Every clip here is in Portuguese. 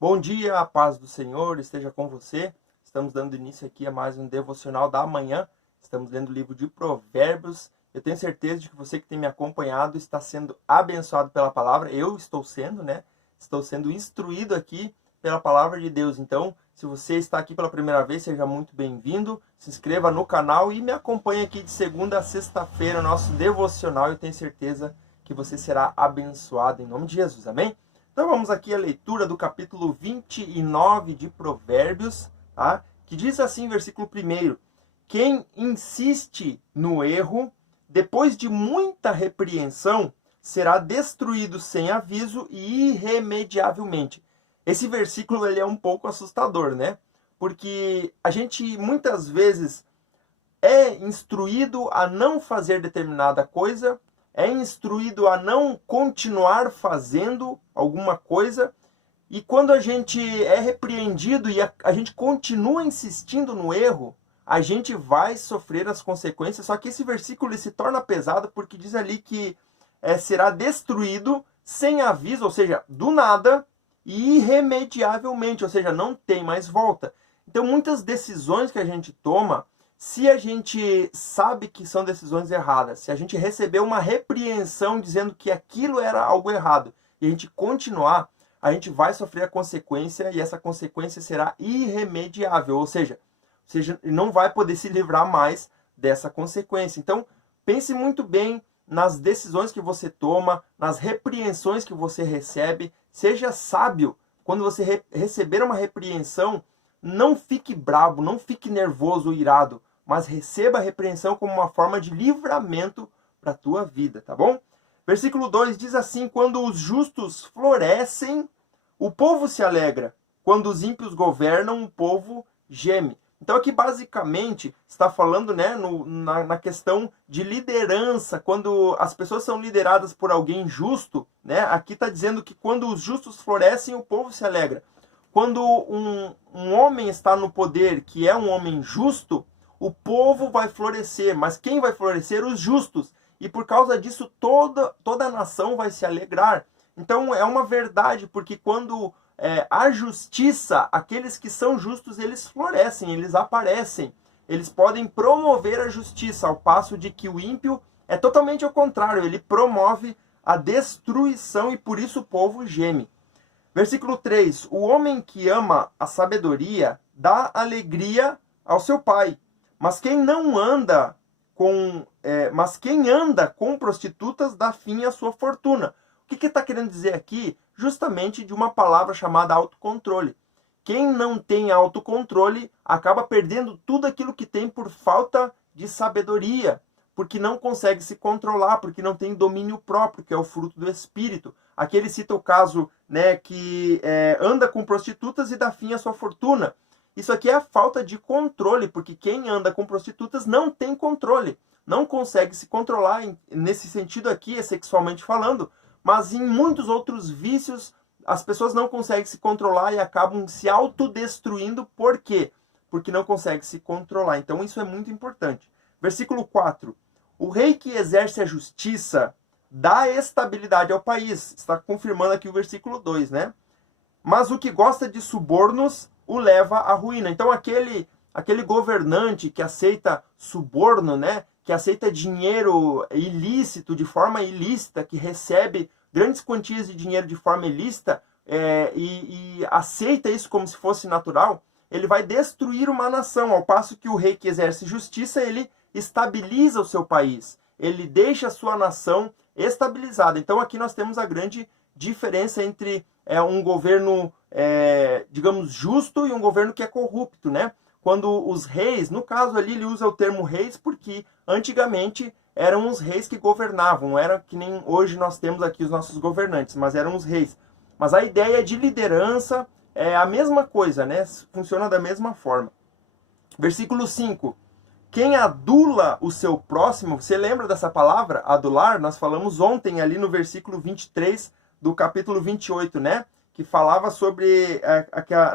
Bom dia, a paz do Senhor esteja com você. Estamos dando início aqui a mais um devocional da manhã. Estamos lendo o livro de Provérbios. Eu tenho certeza de que você que tem me acompanhado está sendo abençoado pela palavra. Eu estou sendo, né? Estou sendo instruído aqui pela palavra de Deus. Então, se você está aqui pela primeira vez, seja muito bem-vindo. Se inscreva no canal e me acompanhe aqui de segunda a sexta-feira, nosso devocional. Eu tenho certeza que você será abençoado em nome de Jesus. Amém? Então vamos aqui à leitura do capítulo 29 de Provérbios, tá? Que diz assim, versículo 1: Quem insiste no erro, depois de muita repreensão, será destruído sem aviso e irremediavelmente. Esse versículo ele é um pouco assustador, né? Porque a gente muitas vezes é instruído a não fazer determinada coisa, é instruído a não continuar fazendo alguma coisa, e quando a gente é repreendido e a gente continua insistindo no erro, a gente vai sofrer as consequências. Só que esse versículo ele se torna pesado porque diz ali que será destruído sem aviso, ou seja, do nada e irremediavelmente, ou seja, não tem mais volta. Então muitas decisões que a gente toma, se a gente sabe que são decisões erradas, se a gente receber uma repreensão dizendo que aquilo era algo errado e a gente continuar, a gente vai sofrer a consequência e essa consequência será irremediável, ou seja, não vai poder se livrar mais dessa consequência. Então, pense muito bem nas decisões que você toma, nas repreensões que você recebe. Seja sábio. Quando você receber uma repreensão, não fique bravo, não fique nervoso ou irado, mas receba a repreensão como uma forma de livramento para a tua vida, tá bom? Versículo 2 diz assim: quando os justos florescem, o povo se alegra. Quando os ímpios governam, o povo geme. Então aqui basicamente está falando, né, na questão de liderança. Quando as pessoas são lideradas por alguém justo, né, aqui está dizendo que quando os justos florescem, o povo se alegra. Quando um homem está no poder, que é um homem justo, o povo vai florescer. Mas quem vai florescer? Os justos. E por causa disso, toda a nação vai se alegrar. Então é uma verdade, porque quando a justiça, aqueles que são justos, eles florescem, eles aparecem. Eles podem promover a justiça, ao passo de que o ímpio é totalmente ao contrário. Ele promove a destruição e por isso o povo geme. Versículo 3: o homem que ama a sabedoria dá alegria ao seu pai, mas quem anda com prostitutas dá fim à sua fortuna. O que está querendo dizer aqui? Justamente de uma palavra chamada autocontrole. Quem não tem autocontrole acaba perdendo tudo aquilo que tem por falta de sabedoria, porque não consegue se controlar, porque não tem domínio próprio, que é o fruto do Espírito. Aqui ele cita o caso, né, que anda com prostitutas e dá fim à sua fortuna. Isso aqui é a falta de controle, porque quem anda com prostitutas não tem controle, não consegue se controlar. Nesse sentido aqui, é sexualmente falando, mas em muitos outros vícios as pessoas não conseguem se controlar e acabam se autodestruindo. Por quê? Porque não conseguem se controlar. Então isso é muito importante. Versículo 4. O rei que exerce a justiça dá estabilidade ao país. Está confirmando aqui o versículo 2, né? Mas o que gosta de subornos o leva à ruína. Então aquele governante que aceita suborno, né? Que aceita dinheiro ilícito, de forma ilícita, que recebe grandes quantias de dinheiro de forma ilícita e aceita isso como se fosse natural, ele vai destruir uma nação, ao passo que o rei que exerce justiça, ele estabiliza o seu país, ele deixa a sua nação estabilizada. Então aqui nós temos a grande diferença entre um governo, digamos, justo e um governo que é corrupto, né? Quando os reis, no caso ali ele usa o termo reis porque antigamente eram os reis que governavam, não era que nem hoje nós temos aqui os nossos governantes, mas eram os reis. Mas a ideia de liderança é a mesma coisa, né? Funciona da mesma forma. Versículo 5. Quem adula o seu próximo, você lembra dessa palavra, adular? Nós falamos ontem ali no versículo 23 do capítulo 28, né? Que falava sobre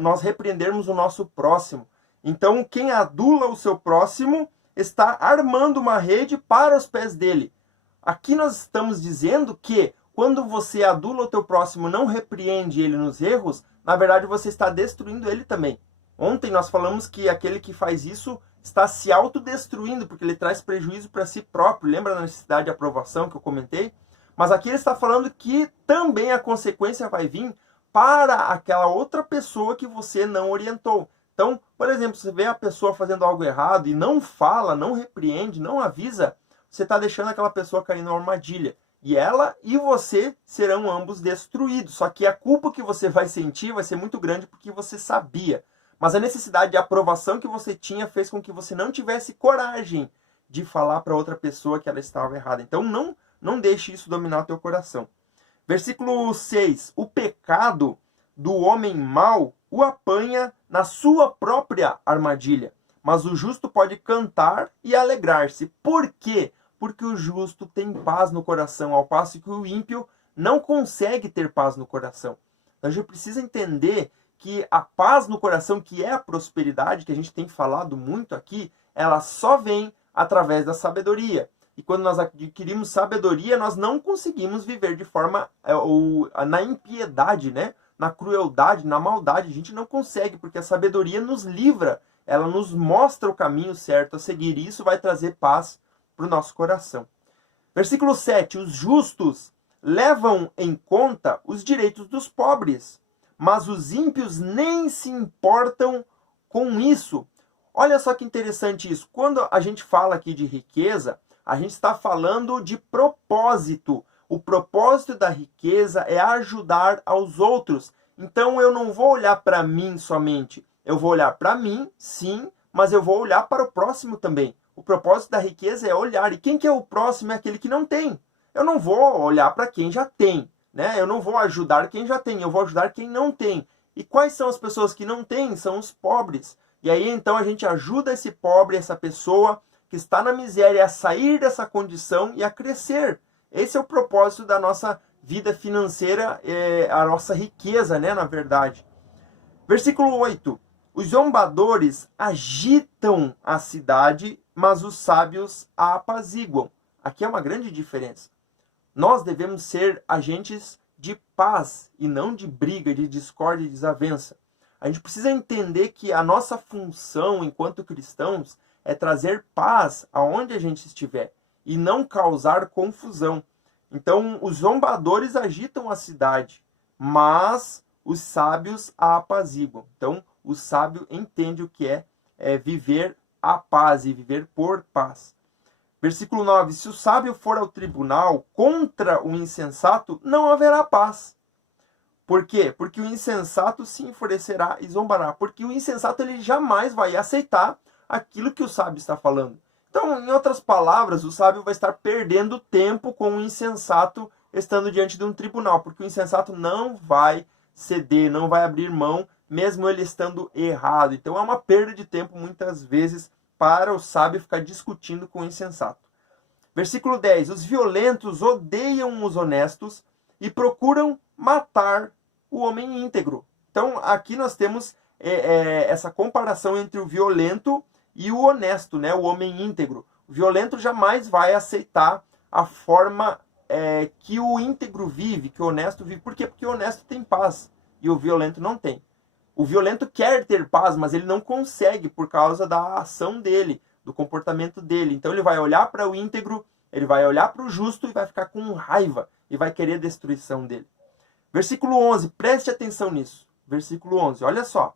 nós repreendermos o nosso próximo. Então, quem adula o seu próximo está armando uma rede para os pés dele. Aqui nós estamos dizendo que quando você adula o teu próximo, não repreende ele nos erros, na verdade você está destruindo ele também. Ontem nós falamos que aquele que faz isso está se autodestruindo, porque ele traz prejuízo para si próprio. Lembra da necessidade de aprovação que eu comentei? Mas aqui ele está falando que também a consequência vai vir para aquela outra pessoa que você não orientou. Então, por exemplo, você vê a pessoa fazendo algo errado e não fala, não repreende, não avisa, você está deixando aquela pessoa cair numa armadilha. E ela e você serão ambos destruídos. Só que a culpa que você vai sentir vai ser muito grande porque você sabia. Mas a necessidade de aprovação que você tinha fez com que você não tivesse coragem de falar para outra pessoa que ela estava errada. Então não deixe isso dominar teu coração. Versículo 6. O pecado do homem mau o apanha na sua própria armadilha. Mas o justo pode cantar e alegrar-se. Por quê? Porque o justo tem paz no coração, ao passo que o ímpio não consegue ter paz no coração. Então a gente precisa entender que a paz no coração, que é a prosperidade, que a gente tem falado muito aqui, ela só vem através da sabedoria. E quando nós adquirimos sabedoria, nós não conseguimos viver de forma na impiedade, né? Na crueldade, na maldade. A gente não consegue, porque a sabedoria nos livra, ela nos mostra o caminho certo a seguir. E isso vai trazer paz para o nosso coração. Versículo 7. Os justos levam em conta os direitos dos pobres, mas os ímpios nem se importam com isso. Olha só que interessante isso. Quando a gente fala aqui de riqueza, a gente está falando de propósito. O propósito da riqueza é ajudar aos outros. Então eu não vou olhar para mim somente. Eu vou olhar para mim, sim, mas eu vou olhar para o próximo também. O propósito da riqueza é olhar. E quem que é o próximo? É aquele que não tem. Eu não vou olhar para quem já tem, né? Eu não vou ajudar quem já tem, eu vou ajudar quem não tem. E quais são as pessoas que não têm? São os pobres. E aí então a gente ajuda esse pobre, essa pessoa que está na miséria a sair dessa condição e a crescer. Esse é o propósito da nossa vida financeira, a nossa riqueza, né, na verdade. Versículo 8. Os zombadores agitam a cidade, mas os sábios a apaziguam. Aqui é uma grande diferença. Nós devemos ser agentes de paz e não de briga, de discórdia e desavença. A gente precisa entender que a nossa função enquanto cristãos é trazer paz aonde a gente estiver e não causar confusão. Então, os zombadores agitam a cidade, mas os sábios a apaziguam. Então, o sábio entende o que é viver a paz e viver por paz. Versículo 9. Se o sábio for ao tribunal contra o insensato, não haverá paz. Por quê? Porque o insensato se enfurecerá e zombará. Porque o insensato ele jamais vai aceitar aquilo que o sábio está falando. Então, em outras palavras, o sábio vai estar perdendo tempo com o insensato estando diante de um tribunal. Porque o insensato não vai ceder, não vai abrir mão, mesmo ele estando errado. Então, é uma perda de tempo, muitas vezes, para o sábio ficar discutindo com o insensato. Versículo 10. Os violentos odeiam os honestos e procuram matar o homem íntegro. Então, aqui nós temos essa comparação entre o violento e o honesto, né? O homem íntegro. O violento jamais vai aceitar a forma que o íntegro vive, que o honesto vive. Por quê? Porque o honesto tem paz e o violento não tem. O violento quer ter paz, mas ele não consegue por causa da ação dele, do comportamento dele. Então ele vai olhar para o íntegro, ele vai olhar para o justo e vai ficar com raiva e vai querer a destruição dele. Versículo 11, preste atenção nisso. Versículo 11, olha só.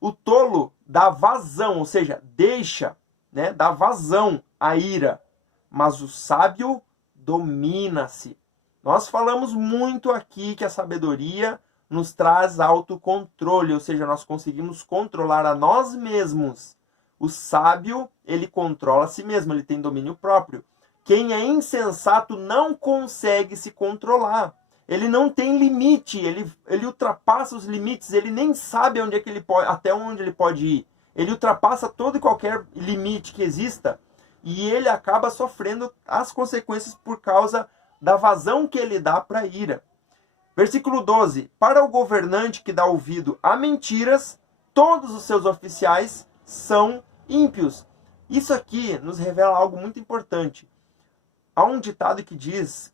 O tolo dá vazão, ou seja, deixa, né, dá vazão à ira, mas o sábio domina-se. Nós falamos muito aqui que a sabedoria nos traz autocontrole, ou seja, nós conseguimos controlar a nós mesmos. O sábio, ele controla a si mesmo, ele tem domínio próprio. Quem é insensato não consegue se controlar. Ele não tem limite, ele ultrapassa os limites, ele nem sabe onde é que ele pode, até onde ele pode ir. Ele ultrapassa todo e qualquer limite que exista e ele acaba sofrendo as consequências por causa da vazão que ele dá para a ira. Versículo 12. Para o governante que dá ouvido a mentiras, todos os seus oficiais são ímpios. Isso aqui nos revela algo muito importante. há um ditado que diz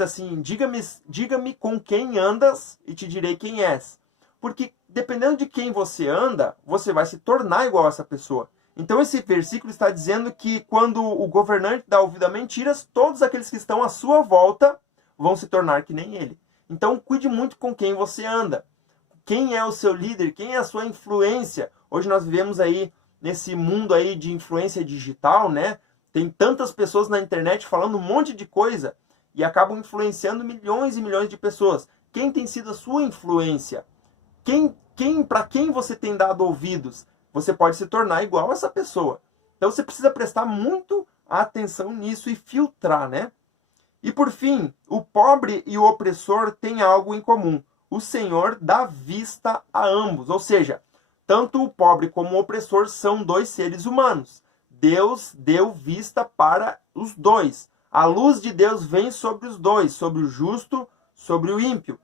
assim, diga-me com quem andas e te direi quem és. Porque dependendo de quem você anda, você vai se tornar igual a essa pessoa. Então esse versículo está dizendo que quando o governante dá ouvido a mentiras, todos aqueles que estão à sua volta vão se tornar que nem ele. Então cuide muito com quem você anda. Quem é o seu líder? Quem é a sua influência? Hoje nós vivemos aí nesse mundo aí de influência digital, né? Tem tantas pessoas na internet falando um monte de coisa e acabam influenciando milhões e milhões de pessoas. Quem tem sido a sua influência? Para quem você tem dado ouvidos? Você pode se tornar igual a essa pessoa. Então você precisa prestar muito atenção nisso e filtrar, né? E por fim, o pobre e o opressor têm algo em comum. O Senhor dá vista a ambos. Ou seja, tanto o pobre como o opressor são dois seres humanos. Deus deu vista para os dois. A luz de Deus vem sobre os dois, sobre o justo, sobre o ímpio.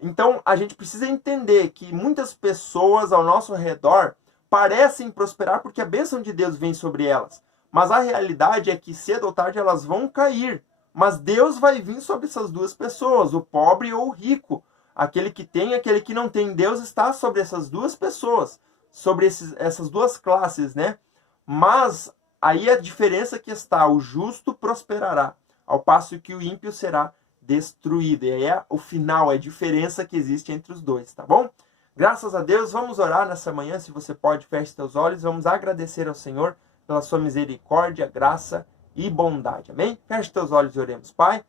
Então a gente precisa entender que muitas pessoas ao nosso redor parecem prosperar porque a bênção de Deus vem sobre elas. Mas a realidade é que cedo ou tarde elas vão cair. Mas Deus vai vir sobre essas duas pessoas, o pobre ou o rico. Aquele que tem, aquele que não tem. Deus está sobre essas duas pessoas, sobre essas duas classes, né? Mas aí a diferença que está, o justo prosperará, ao passo que o ímpio será destruído. E aí é o final, é a diferença que existe entre os dois, tá bom? Graças a Deus, vamos orar nessa manhã, se você pode, feche seus olhos, vamos agradecer ao Senhor pela sua misericórdia, graça e bondade, amém? Feche teus olhos e oremos. Pai,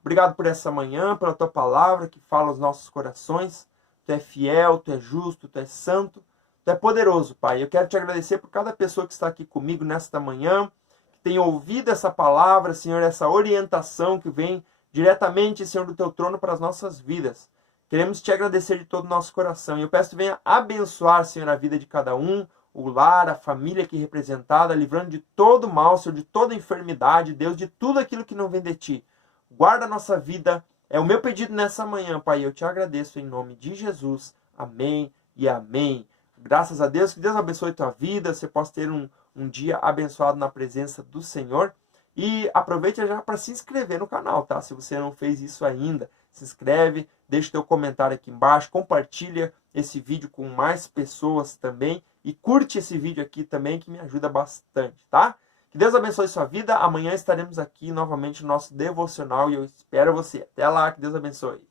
obrigado por essa manhã, pela tua palavra que fala aos nossos corações. Tu é fiel, tu é justo, tu é santo, tu é poderoso, Pai. Eu quero te agradecer por cada pessoa que está aqui comigo nesta manhã, que tem ouvido essa palavra, Senhor, essa orientação que vem diretamente, Senhor, do teu trono para as nossas vidas. Queremos te agradecer de todo o nosso coração. E eu peço que venha abençoar, Senhor, a vida de cada um, o lar, a família aqui representada, livrando de todo mal, Senhor, de toda enfermidade, Deus, de tudo aquilo que não vem de ti. Guarda a nossa vida. É o meu pedido nessa manhã, Pai. Eu te agradeço em nome de Jesus. Amém e amém. Graças a Deus. Que Deus abençoe tua vida. Você possa ter um dia abençoado na presença do Senhor. E aproveite já para se inscrever no canal, tá? Se você não fez isso ainda, se inscreve, deixa teu comentário aqui embaixo, compartilha esse vídeo com mais pessoas também e curte esse vídeo aqui também que me ajuda bastante, tá? Que Deus abençoe sua vida. Amanhã estaremos aqui novamente no nosso devocional e eu espero você. Até lá, que Deus abençoe.